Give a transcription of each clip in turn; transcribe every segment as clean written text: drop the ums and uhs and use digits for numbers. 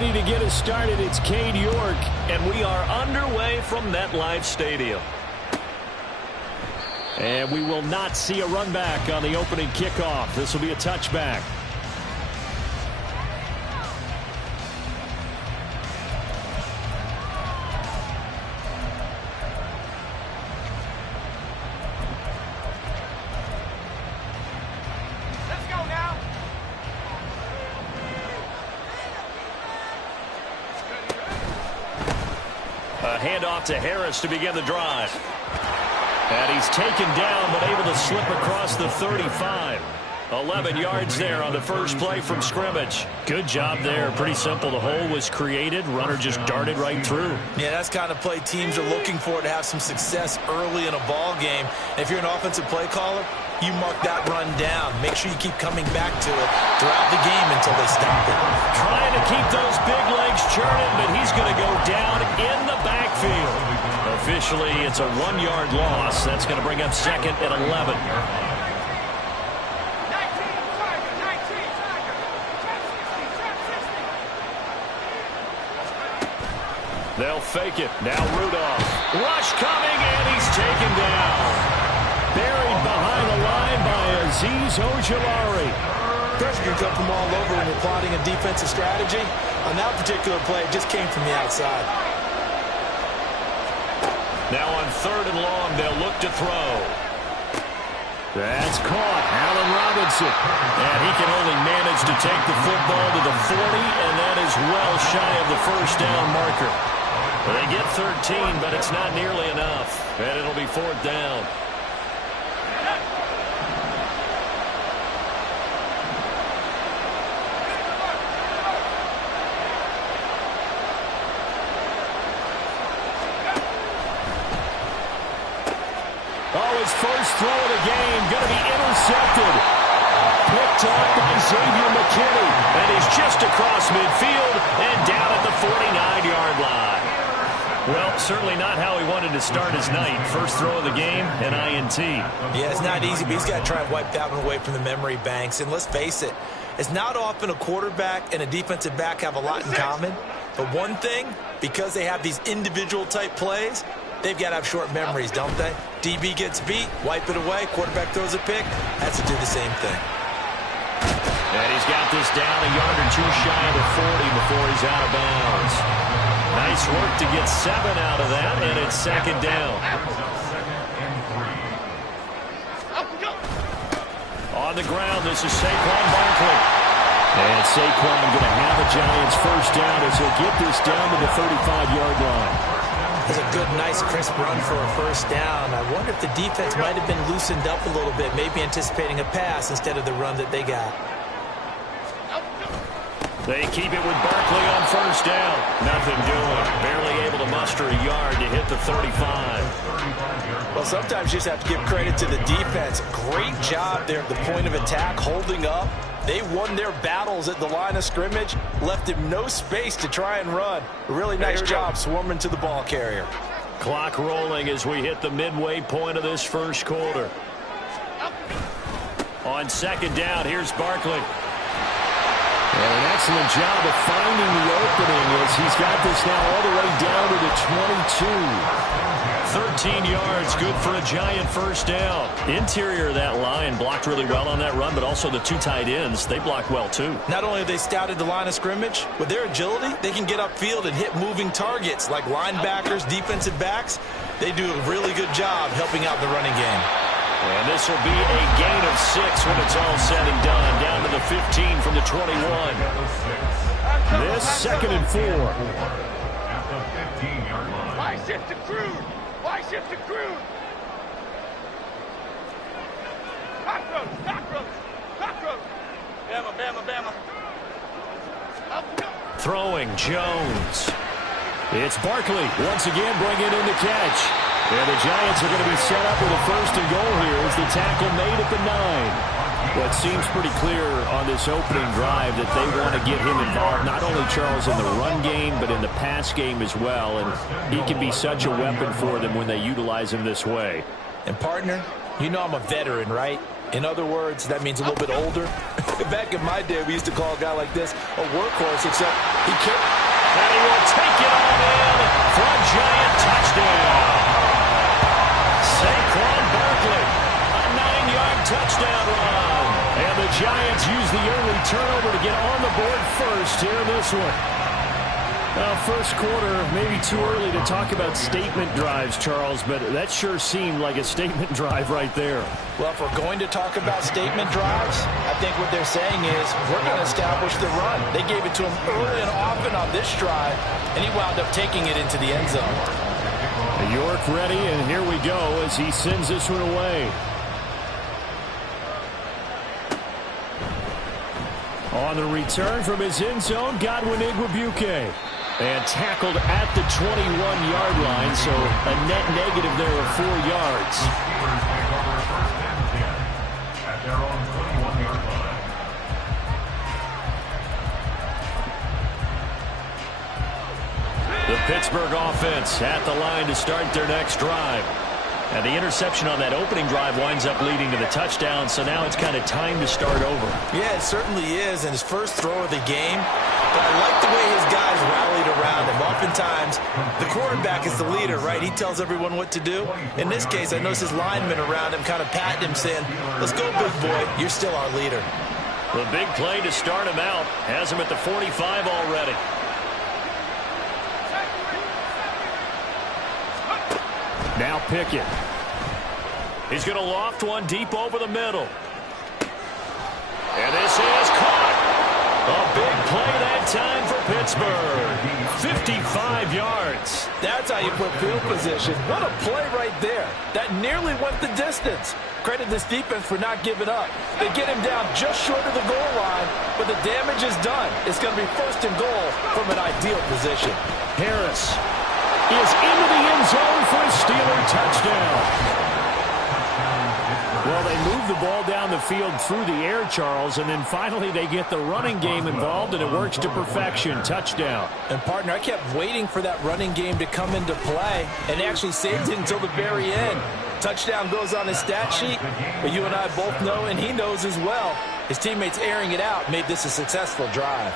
ready to get us started. It's Cade York, and we are underway from MetLife Stadium. And we will not see a run back on the opening kickoff. This will be a touchback. Handoff to Harris to begin the drive. And he's taken down, but able to slip across the 35. 11 yards there on the first play from scrimmage. Good job there. Pretty simple. The hole was created. Runner just darted right through. Yeah, that's kind of play teams are looking for to have some success early in a ball game. And if you're an offensive play caller, you mark that run down. Make sure you keep coming back to it throughout the game until they stop it. Trying to keep those big legs churning, but he's going to go down in the backfield. Officially, it's a 1-yard loss. That's going to bring up second and 11. They'll fake it. Now Rudolph. Rush coming, and he's taken down. Buried behind the line by Azeez Ojulari. Pressure can come from all over when you're plotting a defensive strategy. On that particular play, it just came from the outside. Now on 3rd and long, they'll look to throw. That's caught. Allen Robinson. And he can only manage to take the football to the 40, and that is well shy of the first down marker. They get 13, but it's not nearly enough. And it'll be 4th down. His first throw of the game going to be intercepted. Picked off by Xavier McKinney. And he's just across midfield and down at the 49-yard line. Well, certainly not how he wanted to start his night. First throw of the game, an INT. Yeah, it's not easy, but he's got to try and wipe that one away from the memory banks. And let's face it, it's not often a quarterback and a defensive back have a lot in common. But one thing, because they have these individual type plays, they've got to have short memories, don't they? DB gets beat, wipe it away, quarterback throws a pick, has to do the same thing. And he's got this down a yard or two shy of the 40 before he's out of bounds. Nice work to get 7 out of that, and it's 2nd down. On the ground, this is Saquon Barkley. And Saquon going to have a Giants first down as he'll get this down to the 35-yard line. That's a good, nice, crisp run for a first down. I wonder if the defense might have been loosened up a little bit, maybe anticipating a pass instead of the run that they got. They keep it with Barkley on first down. Nothing doing. Barely able to muster a yard to hit the 35. Well, sometimes you just have to give credit to the defense. Great job there at the point of attack, holding up. They won their battles at the line of scrimmage, left him no space to try and run. A really nice job swarming to the ball carrier. Clock rolling as we hit the midway point of this first quarter. On 2nd down, here's Barkley. And an excellent job of finding the opening as he's got this now all the way down to the 22. 13 yards, good for a Giant first down. Interior of that line blocked really well on that run, but also the 2 tight ends, they blocked well too. Not only have they scouted the line of scrimmage, with their agility, they can get upfield and hit moving targets like linebackers, defensive backs. They do a really good job helping out the running game. And this will be a gain of 6 when it's all said and done. Down to the 15 from the 21. This 2nd and 4. Why shift to Crude? Why shift to Crude? Cockroach, cockroach, cockroach. Bama, Bama, Bama. Throwing Jones. It's Barkley once again bringing in the catch. And the Giants are going to be set up with a 1st and goal here as the tackle made at the 9. Well, it seems pretty clear on this opening drive that they want to get him involved, not only, Charles, in the run game, but in the pass game as well. And he can be such a weapon for them when they utilize him this way. And, partner, you know I'm a veteran, right? In other words, that means a little bit older. Back in my day, we used to call a guy like this a workhorse, except he can't. And he will take it all in for a Giant touchdown. Saquon Barkley, a 9-yard touchdown run. And the Giants use the early turnover to get on the board first here in this one. First quarter, maybe too early to talk about statement drives, Charles, but that sure seemed like a statement drive right there. Well, if we're going to talk about statement drives, I think what they're saying is we're going to establish the run. They gave it to him early and often on this drive, and he wound up taking it into the end zone. York ready, and here we go as he sends this one away. On the return from his end zone, Godwin Igwebuike. And tackled at the 21-yard line, so a net negative there of 4 yards. The Pittsburgh offense at the line to start their next drive. And the interception on that opening drive winds up leading to the touchdown, so now it's kind of time to start over. Yeah, it certainly is, and his first throw of the game. But I like the way his guys rallied around him. Oftentimes, the quarterback is the leader, right? He tells everyone what to do. In this case, I noticed his linemen around him kind of patting him, saying, let's go, big boy. You're still our leader. The big play to start him out has him at the 45 already. Now Pickett. He's going to loft one deep over the middle. And this is caught. A big play that time for Pittsburgh. 55 yards. That's how you put field position. What a play right there. That nearly went the distance. Credit this defense for not giving up. They get him down just short of the goal line, but the damage is done. It's going to be first and goal from an ideal position. Harris is into the end zone for a Steeler touchdown. Well, they move the ball down the field through the air, Charles, and then finally they get the running game involved, and it works to perfection. Touchdown. And, partner, I kept waiting for that running game to come into play, and actually saved it until the very end. Touchdown goes on his stat sheet, but you and I both know, and he knows as well, his teammates airing it out made this a successful drive.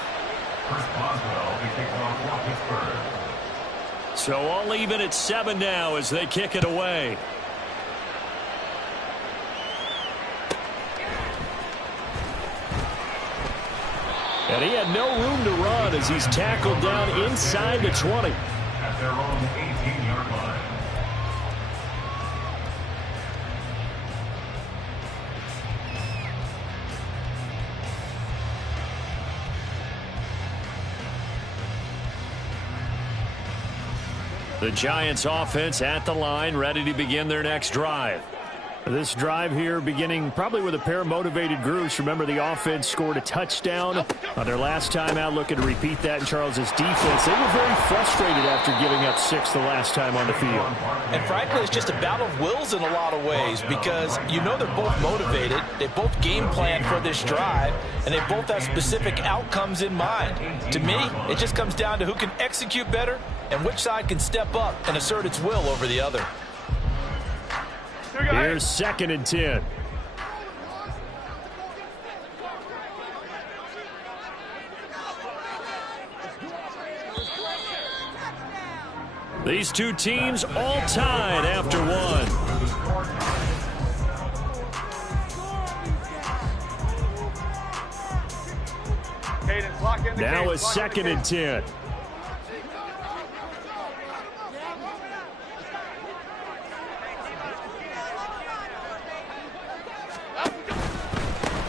So all even at 7 now as they kick it away. And he had no room to run as he's tackled down inside the 20. At their own 18-yard line. The Giants offense at the line, ready to begin their next drive. This drive here beginning probably with a pair of motivated groups. Remember, the offense scored a touchdown on their last time out, looking to repeat that in Charles's defense. They were very frustrated after giving up 6 the last time on the field. And frankly, it's just a battle of wills in a lot of ways because you know they're both motivated. They both game plan for this drive, and they both have specific outcomes in mind. To me, it just comes down to who can execute better and which side can step up and assert its will over the other. Here's 2nd and 10. These two teams all tied after one. Now it's 2nd and 10.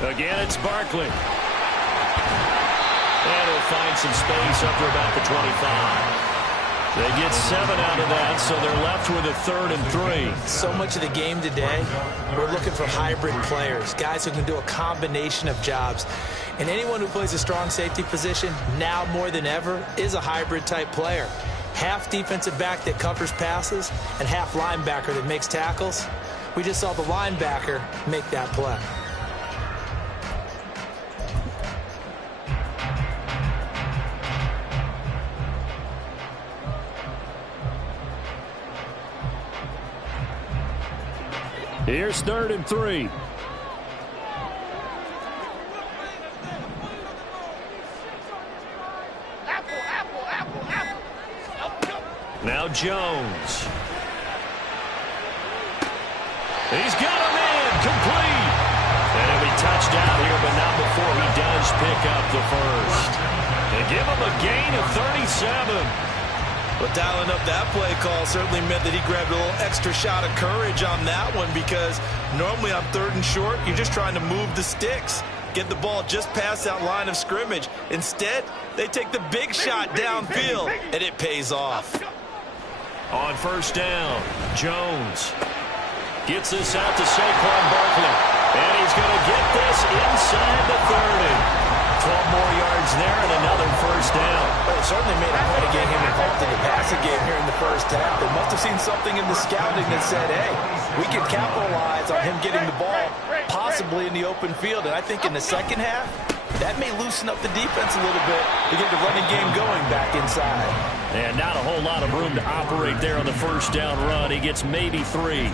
Again, it's Barkley. And he'll find some space up to about the 25. They get 7 out of that, so they're left with a 3rd and 3. So much of the game today, we're looking for hybrid players, guys who can do a combination of jobs. And anyone who plays a strong safety position, now more than ever, is a hybrid-type player. Half defensive back that covers passes and half linebacker that makes tackles. We just saw the linebacker make that play. Here's 3rd and 3. Jones. He's got him in, complete. And he'll be touched out here, but not before he does pick up the first. They give him a gain of 37. But dialing up that play call certainly meant that he grabbed a little extra shot of courage on that one, because normally on 3rd and short, you're just trying to move the sticks, get the ball just past that line of scrimmage. Instead, they take the big shot downfield, and it pays off. On first down, Jones gets this out to Saquon Barkley. And he's going to get this inside the 30. 12 more yards there and another first down. Well, it certainly made a point of getting him involved in the passing game here in the first half. They must have seen something in the scouting that said, hey, we can capitalize on him getting the ball possibly in the open field. And I think in the second half, that may loosen up the defense a little bit to get the running game going back inside. And not a whole lot of room to operate there on the first down run. He gets maybe 3.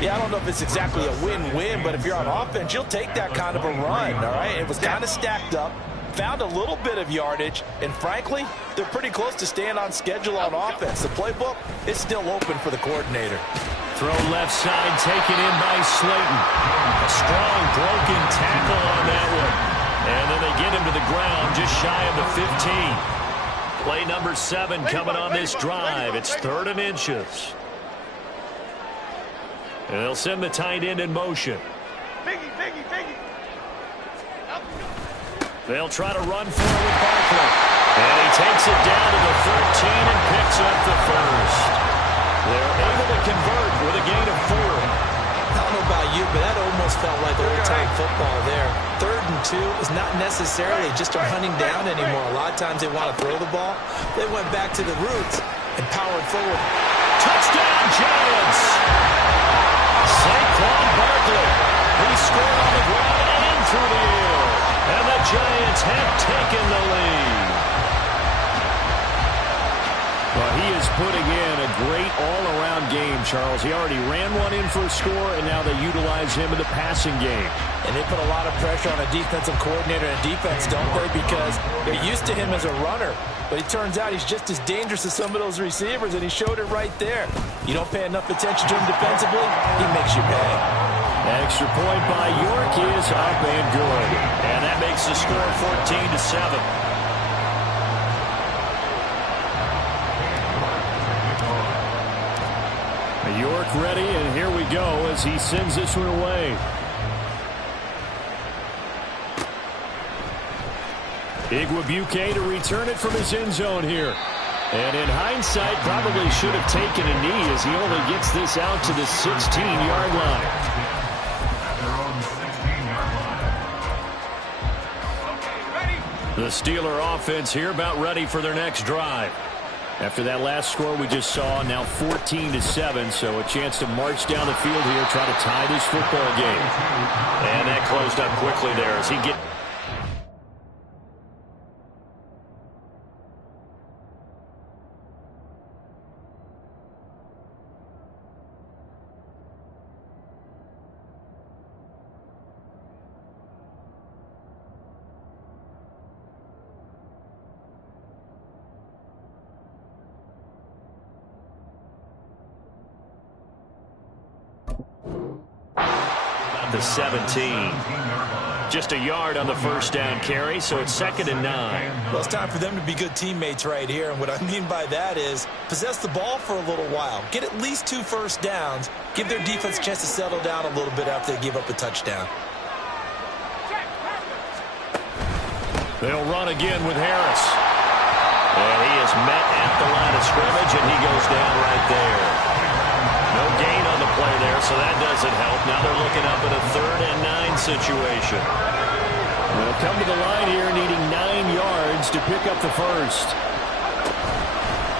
Yeah, I don't know if it's exactly a win-win, but if you're on offense, you'll take that kind of a run, all right? It was kind of stacked up, found a little bit of yardage, and frankly, they're pretty close to staying on schedule on offense. The playbook is still open for the coordinator. Throw left side, taken in by Slayton. A strong broken tackle on that one. And then they get him to the ground just shy of the 15. Play number 7 coming on this drive. It's 3rd and inches. And they'll send the tight end in motion. They'll try to run for it with Barkley. And he takes it down to the 13 and picks up the first. They're able to convert with a gain of 4. I don't know about you, but that almost felt like old-time football there. 3rd and 2 is not necessarily just a hunting down anymore. A lot of times they want to throw the ball. They went back to the roots and powered forward. Touchdown, Giants! Saquon Barkley. He scored on the ground and through the air. And the Giants have taken the lead. Well, he is putting in a great all-around game, Charles. He already ran one in for a score, and now they utilize him in the passing game. And they put a lot of pressure on a defensive coordinator and defense, don't they? Because they're used to him as a runner. But it turns out he's just as dangerous as some of those receivers, and he showed it right there. You don't pay enough attention to him defensively, he makes you pay. Extra point by York is up and good. And that makes the score 14-7. York ready, and here we go as he sends this one away. Igwebuike to return it from his end zone here. And in hindsight, probably should have taken a knee as he only gets this out to the 16-yard line. The Steeler offense here about ready for their next drive. After that last score we just saw, now 14-7, so a chance to march down the field here, try to tie this football game. And that closed up quickly there as he gets... the 17. Just a yard on the first down carry, so it's 2nd and 9. Well, it's time for them to be good teammates right here, and what I mean by that is possess the ball for a little while, get at least 2 first downs, give their defense a chance to settle down a little bit after they give up a touchdown. They'll run again with Harris. And he is met at the line of scrimmage, and he goes down right there. No gain on the play there, so that doesn't help. Now they're looking up at a 3rd and 9 situation. They'll come to the line here needing 9 yards to pick up the first.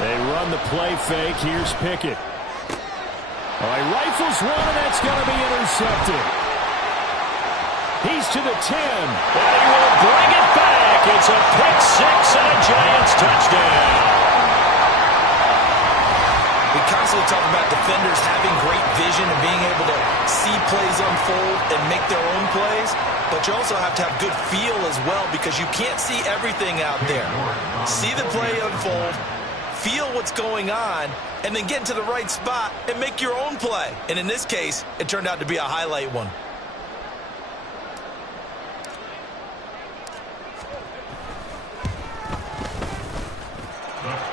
They run the play fake. Here's Pickett. All right, rifles one, and that's going to be intercepted. He's to the 10, and he will bring it back. It's a pick 6 and a Giants touchdown. We constantly talk about defenders having great vision and being able to see plays unfold and make their own plays, but you also have to have good feel as well because you can't see everything out there. See the play unfold, feel what's going on, and then get into the right spot and make your own play. And in this case, it turned out to be a highlight one.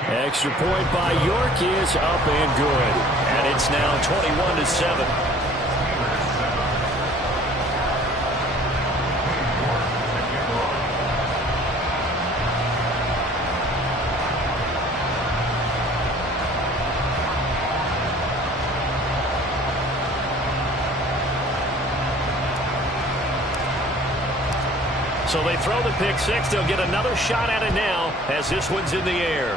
Extra point by York is up and good. And it's now 21-7. So they throw the pick six. They'll get another shot at it now as this one's in the air.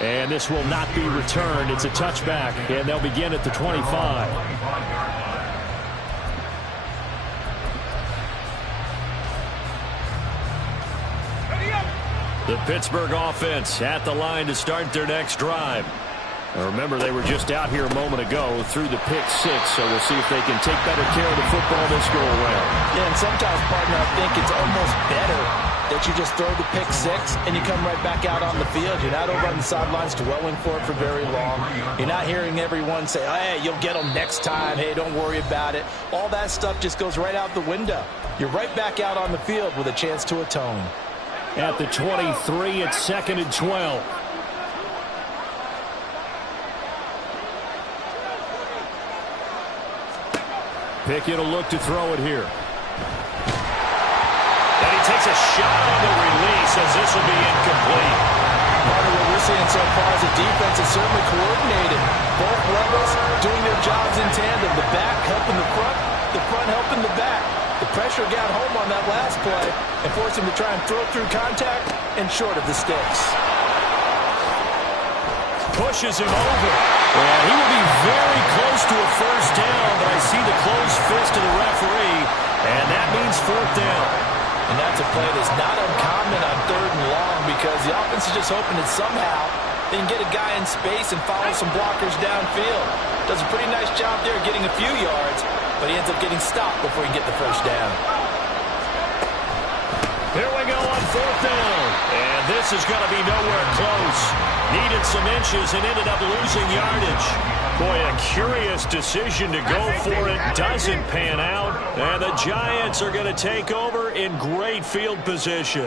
And this will not be returned. It's a touchback, and they'll begin at the 25. The Pittsburgh offense at the line to start their next drive. Now remember, they were just out here a moment ago through the pick six, so we'll see if they can take better care of the football this go-around. Yeah, and sometimes, partner, I think it's almost better that you just throw the pick six and you come right back out on the field. You're not over on the sidelines dwelling for it for very long. You're not hearing everyone say, oh, hey, you'll get them next time. Hey, don't worry about it. All that stuff just goes right out the window. You're right back out on the field with a chance to atone. At the 23, it's 2nd and 12. Pickett will look to throw it here. And he takes a shot on the release as this will be incomplete. Part of what we're seeing so far is the defense is certainly coordinated. Both levels doing their jobs in tandem. The back helping the front helping the back. The pressure got home on that last play and forced him to try and throw through contact and short of the sticks. Pushes him over. And he will be very close to a first down, but I see the closed fist of the referee, and that means 4th down. And that's a play that's not uncommon on 3rd and long because the offense is just hoping that somehow they can get a guy in space and follow some blockers downfield. Does a pretty nice job there getting a few yards, but he ends up getting stopped before he can get the first down. Here we go on 4th down. And this is going to be nowhere close. Needed some inches and ended up losing yardage. Boy, a curious decision to go for it. Doesn't pan out. And the Giants are going to take over in great field position.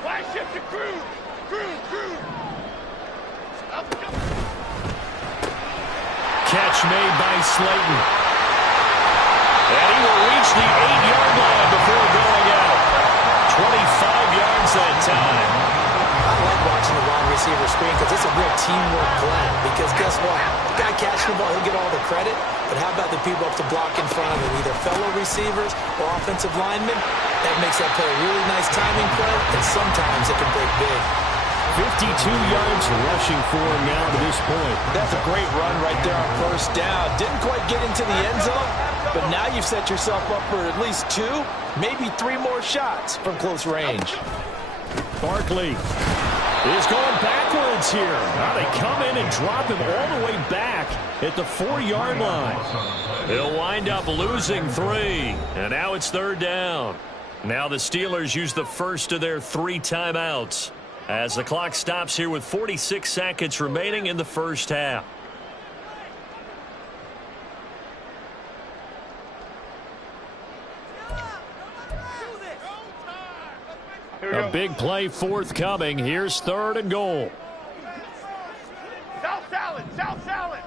Why shift to Cruz? Cruz. Catch made by Slayton. And he will reach the 8-yard line before going out. 25 yards that time. I like watching the wide receiver screen because it's a real teamwork play. Because guess what? The guy catching the ball, he'll get all the credit. But how about the people up to block in front of him, either fellow receivers or offensive linemen? That makes that play a really nice timing play, and sometimes it can break big. 52 yards rushing for him now to this point. That's a great run right there on first down. Didn't quite get into the end zone, but now you've set yourself up for at least 2, maybe 3 more shots from close range. Barkley is going backwards here. Now they come in and drop him all the way back at the 4-yard line. They'll wind up losing 3, and now it's 3rd down. Now the Steelers use the first of their 3 timeouts as the clock stops here with 46 seconds remaining in the first half. A big play forthcoming. Here's 3rd and goal. South salad.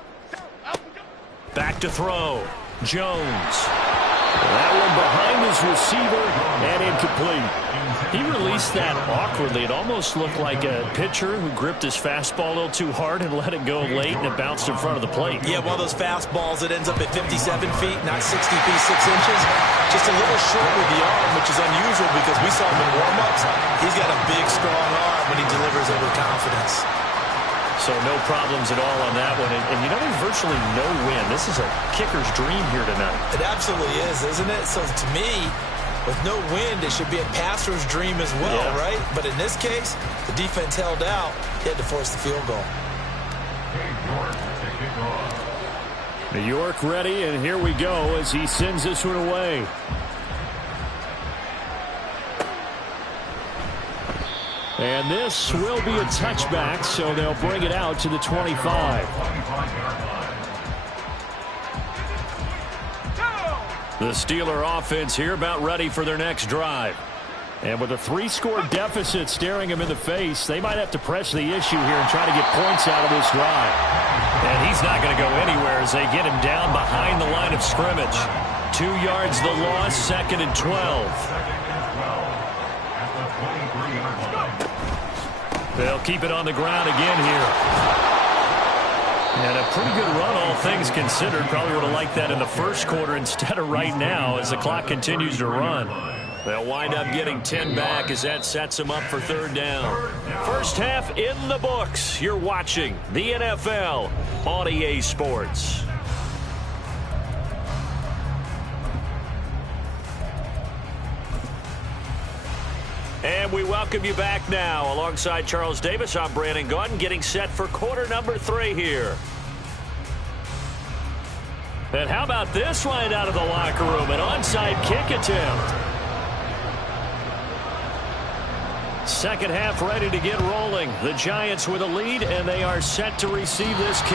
Back to throw. Jones. That one behind his receiver and incomplete. He released that awkwardly. It almost looked like a pitcher who gripped his fastball a little too hard and let it go late, and it bounced in front of the plate. Yeah, one of those fastballs that ends up at 57 feet, not 60 feet, 6 inches. Just a little short with the arm, which is unusual because we saw him in warm-ups. He's got a big, strong arm when he delivers it with confidence. So no problems at all on that one. And you know, there's virtually no wind. This is a kicker's dream here tonight. It absolutely is, isn't it? So to me, with no wind, it should be a passer's dream as well, yeah. Right? But in this case, the defense held out. He had to force the field goal. New York ready, and here we go as he sends this one away. And this will be a touchback, so they'll bring it out to the 25. The Steeler offense here about ready for their next drive. And with a 3-score deficit staring them in the face, they might have to press the issue here and try to get points out of this drive. And he's not going to go anywhere as they get him down behind the line of scrimmage. 2 yards the loss, 2nd and 12. They'll keep it on the ground again here. And a pretty good run, all things considered. Probably would have liked that in the first quarter instead of right now as the clock continues to run. They'll wind up getting 10 back as that sets them up for 3rd down. First half in the books. You're watching the NFL on EA Sports. And we welcome you back now. Alongside Charles Davis, I'm Brandon Gaudin, getting set for quarter number 3 here. And how about this line out of the locker room? An onside kick attempt. Second half ready to get rolling. The Giants with a lead, and they are set to receive this kick.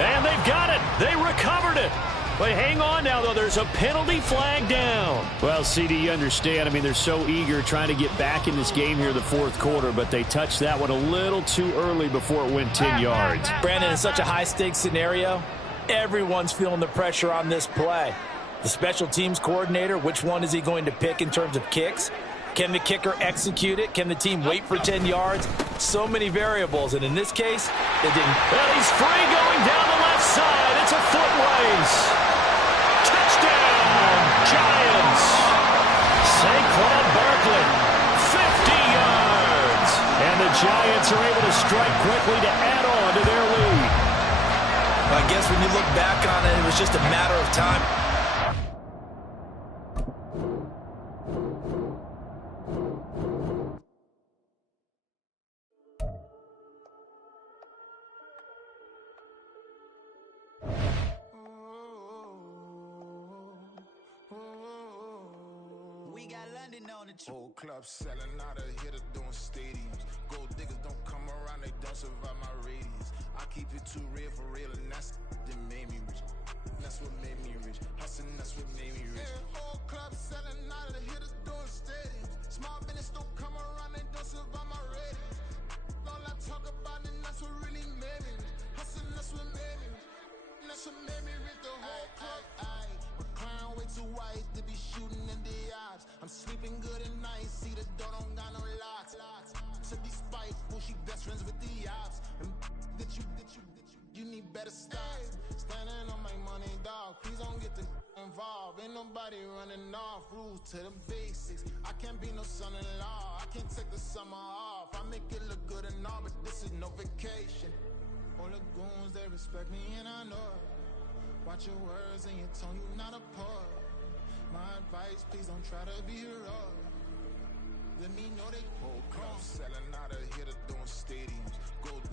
And they've got it. They recovered it. But hang on now, though. There's a penalty flag down. Well, CD, you understand. I mean, they're so eager trying to get back in this game here in the 4th quarter, but they touched that one a little too early before it went 10 yards. Brandon, in such a high-stakes scenario, everyone's feeling the pressure on this play. The special teams coordinator, which one is he going to pick in terms of kicks? Can the kicker execute it? Can the team wait for 10 yards? So many variables, and in this case, they didn't. Well, he's free going down the left side. It's a foot race. Touchdown, Giants. Saquon Barkley, 50 yards. And the Giants are able to strike quickly to add on to their lead. I guess when you look back on it, it was just a matter of time. Whole club selling out of hitter doing stadiums. Gold diggers don't come around, they don't survive my radius. I keep it too real for real, and that's that made me rich. That's what made me rich. Hustling, that's what made me rich. Yeah, whole club selling out of hitters doing stadiums. Small business don't come around, they don't survive my radius. All I talk about, and that's what really made me rich. Hustling, that's what made me rich. That's what made me rich. The whole club. Recline way too white to be shooting in the eyes. I'm sleeping good at night, see the door don't got no locks. To be spiteful, she best friends with the ops. And that you need better styles. Standing on my money, dog. Please don't get the involved. Ain't nobody running off. Rules to the basics. I can't be no son-in-law. I can't take the summer off. I make it look good and all, but this is no vacation. All the goons, they respect me and I know it. Watch your words and your tone, you not a poet. My advice, please don't try to be heroic. Let me know they whole club selling out of hitter doing stadiums. Gold